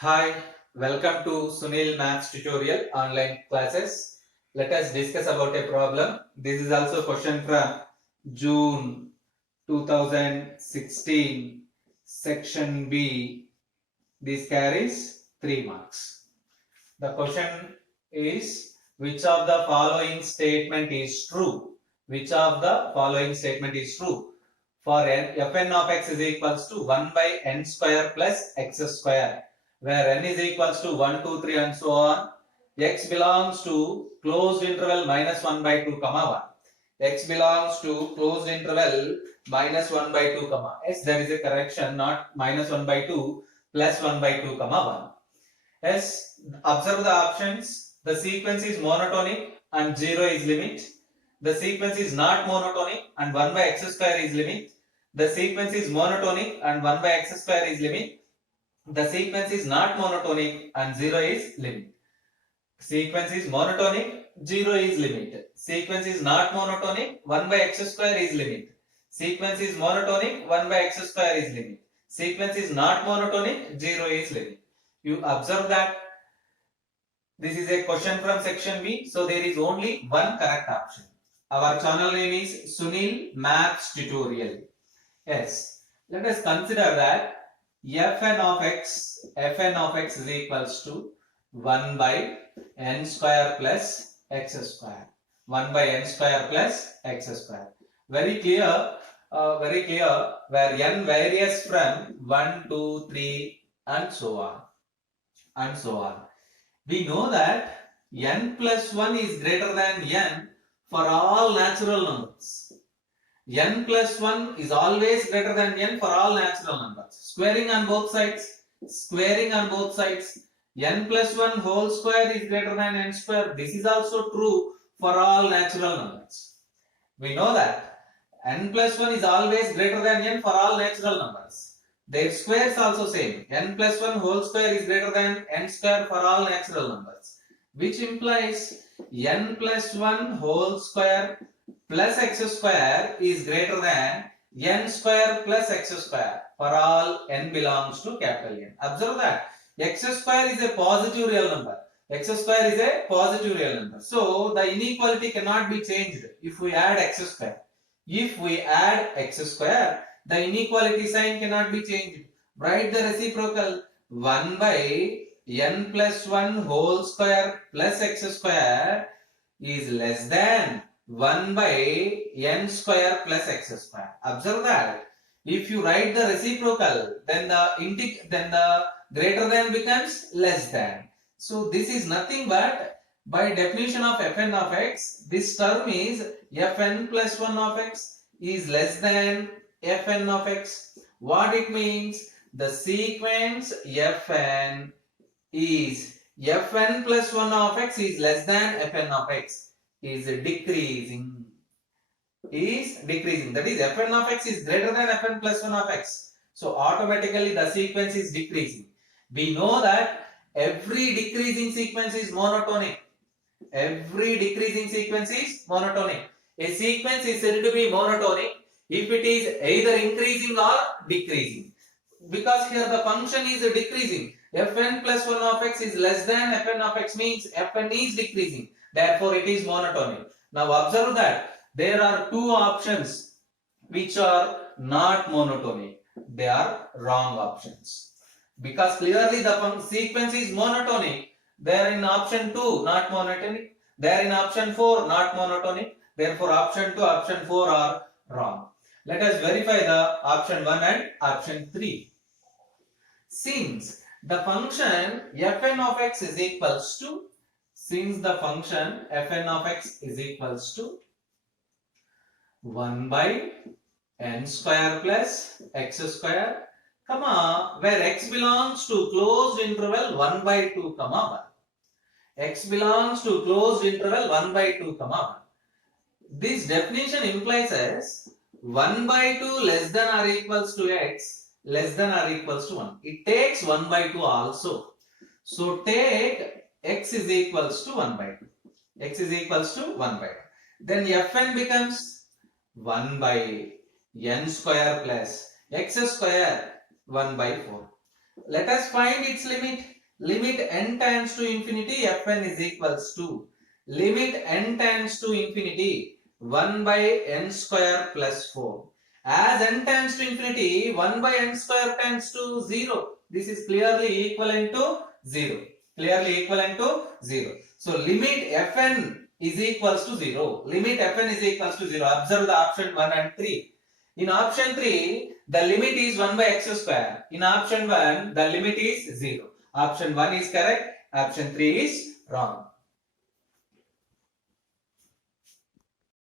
Hi, welcome to Sunil Maths tutorial online classes. Let us discuss about a problem. This is also a question from June 2016, section B. This carries 3 marks. The question is, which of the following statement is true? Which of the following statement is true? For fn of x is equals to 1 by n square plus x square, where n is equals to 1, 2, 3 and so on. X belongs to closed interval minus 1 by 2 comma 1. X belongs to closed interval minus 1 by 2 comma. Yes, there is a correction, not minus 1 by 2 plus 1 by 2 comma 1. Yes, observe the options. The sequence is monotonic and 0 is limit. The sequence is not monotonic and 1 by x square is limit. The sequence is monotonic and 1 by x square is limit. The sequence is not monotonic and 0 is limit. Sequence is monotonic, 0 is limit. Sequence is not monotonic, 1 by x square is limit. Sequence is monotonic, 1 by x square is limit. Sequence is not monotonic, 0 is limit. You observe that this is a question from section B, so there is only one correct option. Our channel name is Sunil Maths Tutorial. Yes, let us consider that fn of x is equals to 1 by n square plus x square. 1 by n square plus x square. Very clear, where n varies from 1, 2, 3 and so on. And so on. We know that n plus 1 is greater than n for all natural numbers. N plus 1 is always greater than n for all natural numbers. Squaring on both sides. N plus 1 whole square is greater than n square. This is also true for all natural numbers. We know that n plus 1 is always greater than n for all natural numbers. Their squares also same. N plus 1 whole square is greater than n square for all natural numbers, which implies n plus 1 whole square plus x square is greater than n square plus x square for all n belongs to capital N. Observe that x square is a positive real number. So the inequality cannot be changed if we add x square. The inequality sign cannot be changed. Write the reciprocal. 1 by n plus 1 whole square plus x square is less than 1 by n square plus x square. Observe that. If you write the reciprocal, then the greater than becomes less than. So this is nothing but, by definition of fn of x, this term is fn plus 1 of x is less than fn of x. What it means? The sequence fn plus 1 of x is less than fn of x is decreasing. That is, fn of x is greater than fn plus 1 of x. So automatically the sequence is decreasing. We know that every decreasing sequence is monotonic. A sequence is said to be monotonic if it is either increasing or decreasing. Because here the function is decreasing. Fn plus 1 of x is less than fn of x means fn is decreasing. Therefore it is monotonic. Now observe that there are two options which are not monotonic. They are wrong options. Because clearly the sequence is monotonic. They are in option 2 not monotonic. They are in option 4 not monotonic. Therefore option 2, option 4 are wrong. Let us verify the option 1 and option 3. Since the function fn of x is equals to 1 by n square plus x square, where x belongs to closed interval 1 by 2, 1. X belongs to closed interval 1 by 2, 1. This definition implies as 1 by 2 less than or equals to x less than or equals to 1. It takes 1 by 2 also. So take x is equals to 1 by 2. Then fn becomes 1 by n square plus x square 1 by 4. Let us find its limit. Limit n tends to infinity, fn is equals to limit n tends to infinity 1 by n square plus 4. As n tends to infinity, 1 by n square tends to 0. This is clearly equivalent to 0. Clearly equivalent to 0. So limit fn is equals to 0. Limit fn is equals to 0. Observe the option 1 and 3. In option 3, the limit is 1 by x square. In option 1, the limit is 0. Option 1 is correct. Option 3 is wrong.